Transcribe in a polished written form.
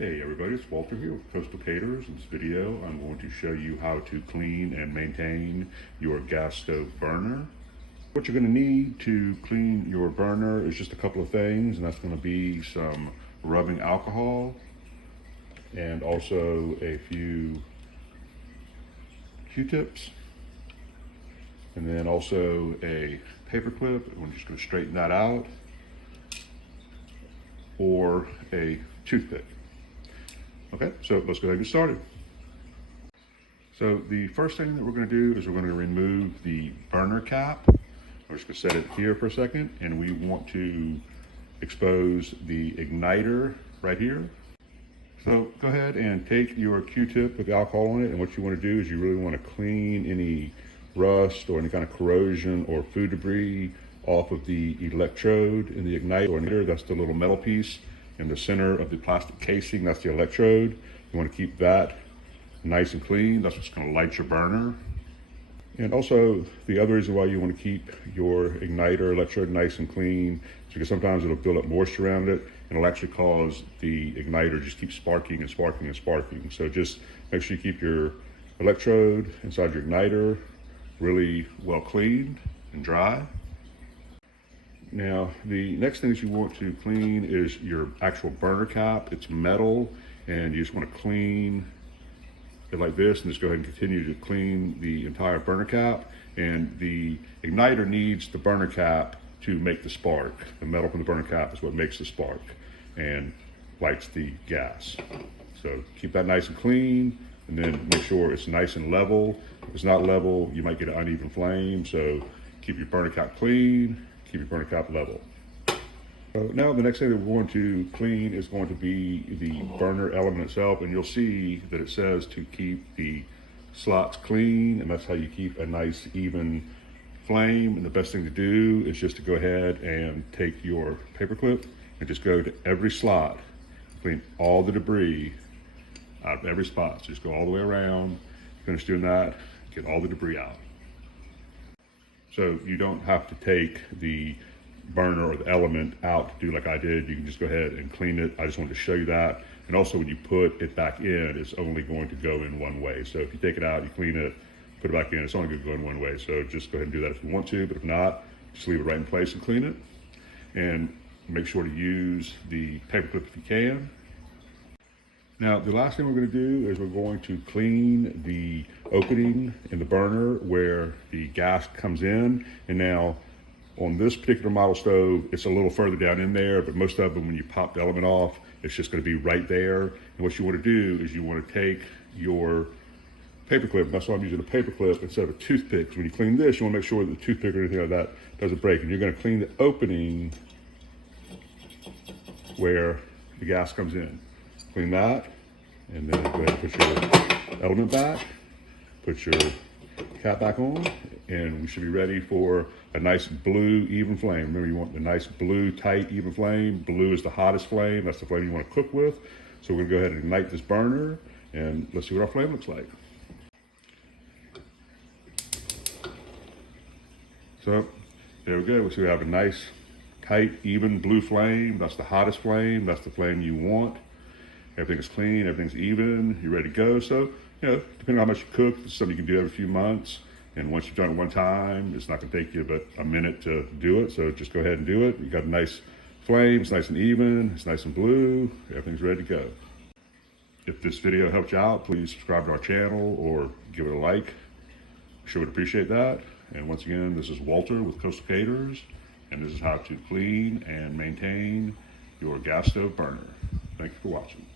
Hey everybody, it's Walter here with Coastal Caterers. In this video, I'm going to show you how to clean and maintain your gas stove burner. What you're going to need to clean your burner is just a couple of things, and that's going to be some rubbing alcohol and also a few Q-tips, and then also a paper clip. We're just going to straighten that out, or a toothpick. Okay, so let's go ahead and get started. So the first thing that we're going to do is we're going to remove the burner cap. We're just going to set it here for a second, and we want to expose the igniter right here. So go ahead and take your Q-tip with alcohol on it, and what you want to do is you really want to clean any rust or any kind of corrosion or food debris off of the electrode in the igniter. That's the little metal piece in the center of the plastic casing. That's the electrode. You want to keep that nice and clean. That's what's going to light your burner. And also, the other reason why you want to keep your igniter electrode nice and clean is because sometimes it'll build up moisture around it, and it'll actually cause the igniter to just keep sparking and sparking and sparking. So just make sure you keep your electrode inside your igniter really well cleaned and dry. Now, the next thing that you want to clean is your actual burner cap. It's metal, and you just want to clean it like this, and just go ahead and continue to clean the entire burner cap. And the igniter needs the burner cap to make the spark. The metal from the burner cap is what makes the spark and lights the gas. So keep that nice and clean, and then make sure it's nice and level. If it's not level, you might get an uneven flame, so keep your burner cap clean. Keep your burner cap level. So now the next thing that we're going to clean is going to be the burner element itself, and you'll see that it says to keep the slots clean, and that's how you keep a nice even flame. And the best thing to do is just to go ahead and take your paper clip and just go to every slot, clean all the debris out of every spot. So just go all the way around, finish doing that, get all the debris out. So you don't have to take the burner or the element out to do like I did. You can just go ahead and clean it. I just wanted to show you that. And also, when you put it back in, it's only going to go in one way. So if you take it out, you clean it, put it back in, it's only going to go in one way. So just go ahead and do that if you want to, but if not, just leave it right in place and clean it. And make sure to use the paper clip if you can. Now, the last thing we're going to do is we're going to clean the opening in the burner where the gas comes in. And now, on this particular model stove, it's a little further down in there, but most of them, when you pop the element off, it's just going to be right there. And what you want to do is you want to take your paper clip. That's why I'm using a paper clip instead of a toothpick. Because when you clean this, you want to make sure that the toothpick or anything like that doesn't break. And you're going to clean the opening where the gas comes in. Clean that, and then go ahead and put your element back, put your cap back on, and we should be ready for a nice blue even flame. Remember, you want the nice blue tight even flame. Blue is the hottest flame. That's the flame you want to cook with. So we're gonna go ahead and ignite this burner, and let's see what our flame looks like. So there we go. We have a nice tight even blue flame. That's the hottest flame. That's the flame you want. Everything is clean, everything's even, you're ready to go. So, depending on how much you cook, it's something you can do every few months. And once you've done it one time, it's not gonna take you but a minute to do it. So just go ahead and do it. You got a nice flame, it's nice and even, it's nice and blue, everything's ready to go. If this video helped you out, please subscribe to our channel or give it a like. Sure would appreciate that. And once again, this is Walter with Coastal Caterers, and this is how to clean and maintain your gas stove burner. Thank you for watching.